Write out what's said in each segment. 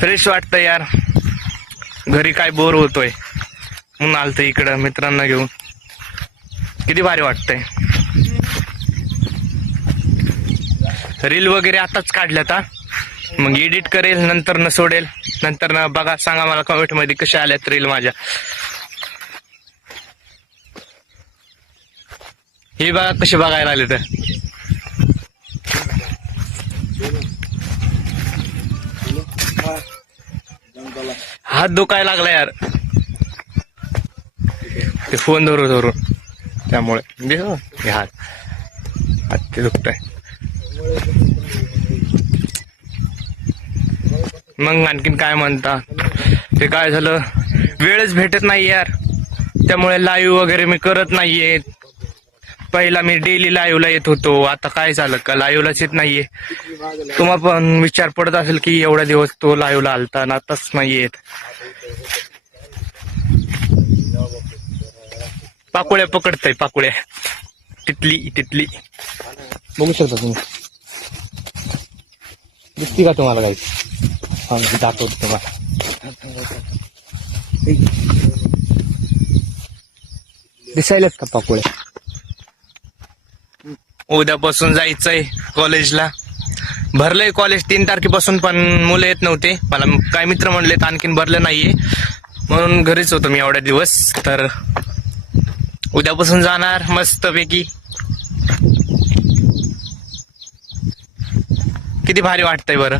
Fresh वाटतं यार. घरी काय बोर होतोय. म्हणून आलतो इकडं मित्रांना घेऊन. किती भारी वाटतंय. रील वगैरे आताच काढल्यात मग एडिट करेल नंतर न सोडेल. नंतर न बघा सांगा मला कमेंटमध्ये कशा आल्यात रील माझ्या. हे बघा कसे बघायला आले तर हात दुखायला लागला यार. ते फोन धरून धरून. त्यामुळे. दे हो, हे हात. हात ते दुखतंय. मग आणखीन काय म्हणता? ते काय झालं? वेळच भेटत नाही यार. त्यामुळे लाईव्ह वगैरे मी करत नाहीये. पहिला मी डेली लाईव्हला येत होतो. आता काय झालं? का लाईव्हलाच येत नाहीये. तुम्हाला पण विचार पडत असेल की एवढा दिवस तो लाईव्हला आलता आणि आताच नाही येत. पाकुळ्या पकडतय पाकुळ्या. तिथली तिथली. बघू शकता तुम्ही. दिसती का तुम्हाला काही? हा दाखवतो तुम्हाला. दिसायलाच का पाकुळ्या? उद्यापासून जायचंय कॉलेजला. भरलंय कॉलेज तीन तारखेपासून पण मुलं येत नव्हते. मला काय मित्र म्हणलेत आणखीन भरलं नाहीये. म्हणून घरीच होतो मी एवढ्या दिवस. तर उद्यापासून जाणार मस्तपैकी. किती भारी वाटतंय बरं.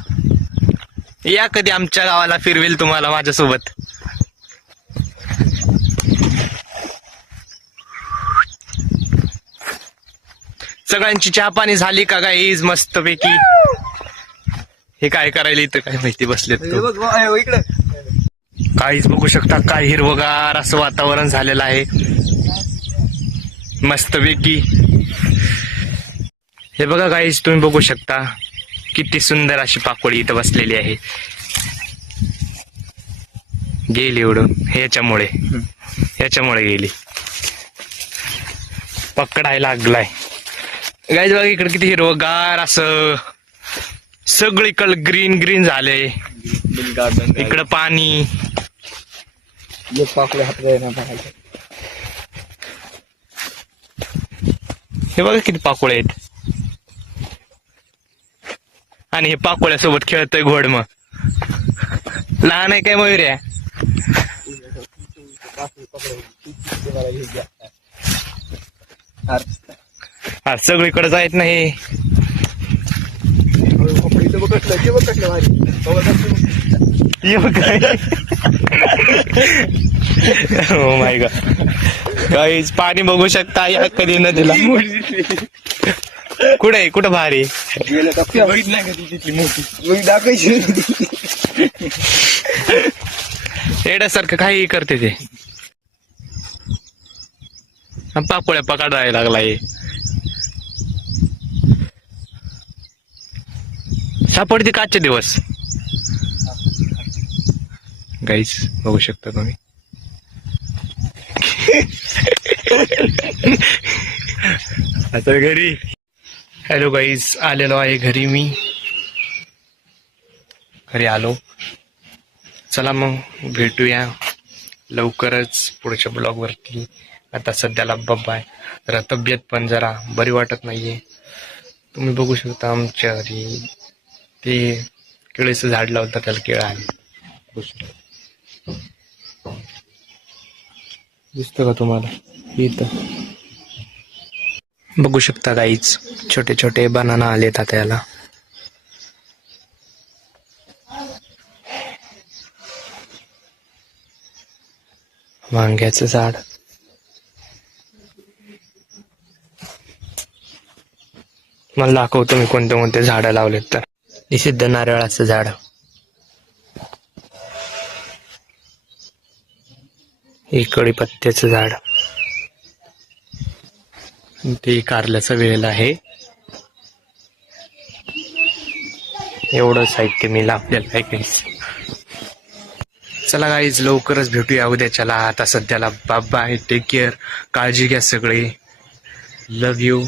या कधी आमच्या गावाला फिरवेल तुम्हाला माझ्यासोबत. सगळ्यांची चहा पाणी झाली का गाईज मस्तपैकी. हे काय करायला इथं काय माहिती. इकडे. काहीच बघू शकता काय हिरवगार असं वातावरण झालेलं आहे. मस्तपैकी. हे बघा काहीच तुम्ही बघू शकता किती सुंदर अशी पाकोळी इथं बसलेली आहे. गेली उडून ह्याच्यामुळे ह्याच्यामुळे गेली. पकडायला लागलाय. गाईज बघा इकडे किती हिरवगार असं. सगळीकडे ग्रीन ग्रीन झाले गार्डन इकडं पाणी. पाकळे हात हे बघा किती पाकोळे आहेत. आणि हे पाकोळ्यासोबत खेळतोय घोड मग लहान आहे काय मयूर? यार सगळीकडे जायत नाही. हो माय गॉड गाईज पाणी बघू शकता या कधी नदीला. कुठे आहे? कुठं भारी? येड्यासारखं काही करते ते. पापोळ्या पकडायला लागलाय. सापडते काचचे दिवस? गाईस बघू शकता तुम्ही. आता घरी. हॅलो गाईज आलेलो आहे घरी मी. घरी आलो. चला मग भेटूया. लवकरच पुढच्या ब्लॉगवरती आता सध्याला बब्बा आहे जरा तब्येत पण जरा बरी वाटत नाहीये. तुम्ही बघू शकता आमच्या घरी. ते केळीचं झाड लावलं त्याला केळं आले शकता. दिसतं का तुम्हाला? इथं. बघू शकता गाईच छोटे छोटे बनाना आलेत आता याला. वांग्याचं झाड. मला दाखवतो मी कोणते कोणते झाडं लावलेत तर. निषिद्ध नारळाचं झाड. हे कडीपत्त्याचं झाड. ते कारल्याचा वेळेला आहे. एवढं साहित्य मी लावलेलं आहे काही चला गाईज लवकरच भेटूया. उद्याच्याला आता सध्याला बाबा आहे. टेक केअर काळजी घ्या सगळे. लव यू